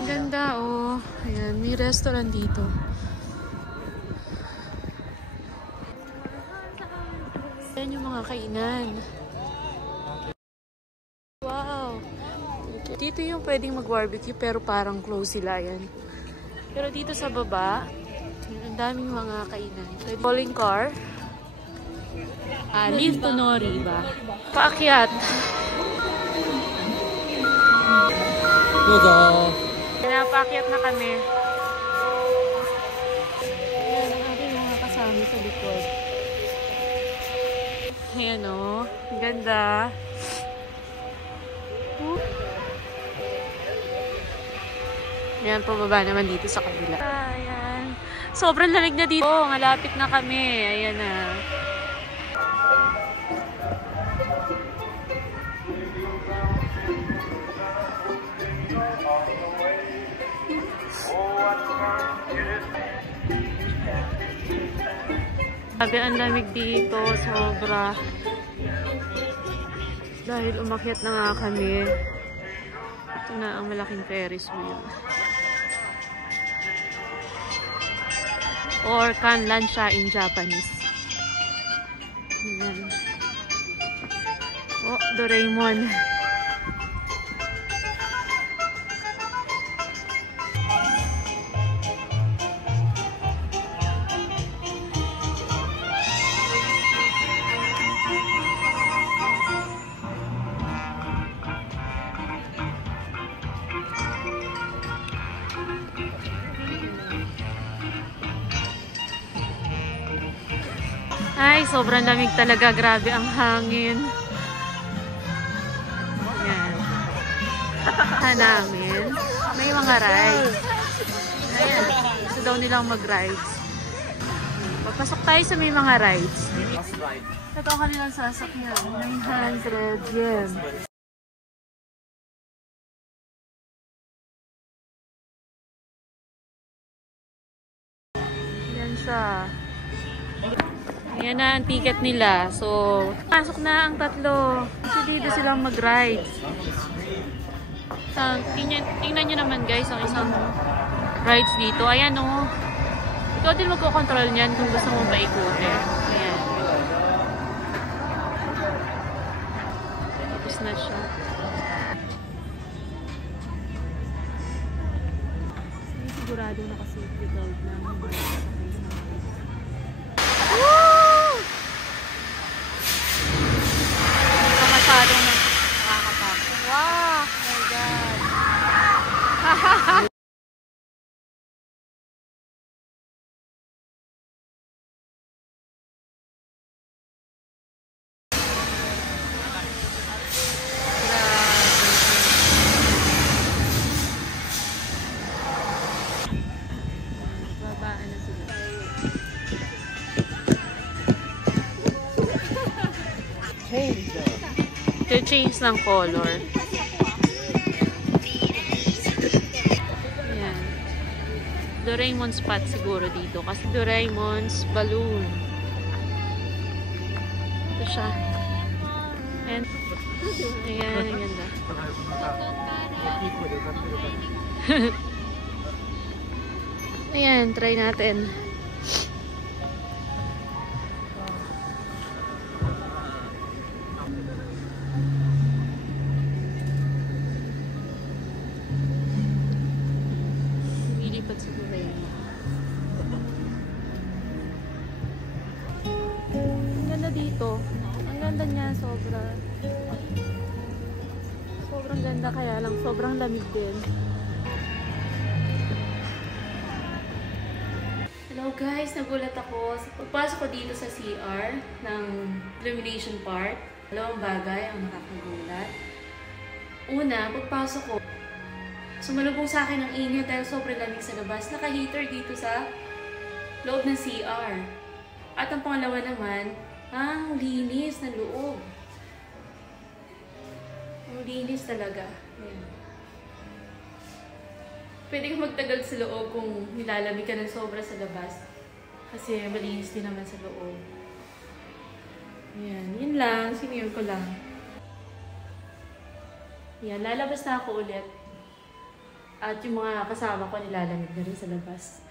Ang ganda, oh. Ayan, may restaurant dito. Ayan yung mga kainan. Wow! Dito yung pwedeng mag-barbecue pero parang close sila yan. Pero dito sa baba, ang daming mga kainan. Bowling car. Live to Nori ba? Paakyat. Pinapaakyat na kami. Ayan ang ating mga kasama sa likod. Ayan o. Ganda. Ayan, pababa naman dito sa kabila. Ayan. Sobrang lamig na dito. Malapit na kami. Ayan na. Sabi ang lamig dito, sobra. Dahil umakyat na nga kami. Ito na ang malaking Ferris wheel. Or kanlan siya in Japanese. Ayan. Oh, Doraemon. Ay, sobrang lamig talaga. Grabe ang hangin. Ayan. Namin. May mga rides. Ayan. Gusto daw nilang mag-rides. Papasok tayo sa may mga rides. Ito ang kanilang sasakyan. 900 yen. Yan siya. Ayan na ang ticket nila. So, pasok na ang tatlo. So, dito silang mag-rides. Tingnan nyo naman guys, ang isang rides dito. Ayan o. Ikaw din magkocontrol niyan kung gusto mo paikutin. Ayan. Tapos na siya. Sigurado naka-safety belt na. Masyadong nakakatakot. Wow! Oh my God! Babaan na sila. Change ng color. Ayan. Doraemon spot siguro dito. Kasi Doraemon's balloon. Ito siya. Ayan. Ayan, ang ganda. Ayan, try natin. Ang ganda dito. Ang ganda niya, sobra. Sobrang ganda, kaya lang sobrang lamig din. Hello guys, nagulat ako. Pagpasok ko dito sa CR ng illumination part, dalawang bagay ang nakakagulat. Una, pagpasok ko, sumalubong sa akin ang init dahil sobrang lamig sa labas. Naka-heater dito sa loob ng CR. At ang pangalawa naman, ang linis ng loob. Ang linis talaga. Ayan. Pwede kang magtagal sa loob kung nilalamig ka ng sobra sa labas. Kasi malinis din naman sa loob. Ayan. Yun lang. Sinure ko lang. Yan, lalabas na ako ulit. At yung mga kasama ko nilalamig na rin sa labas.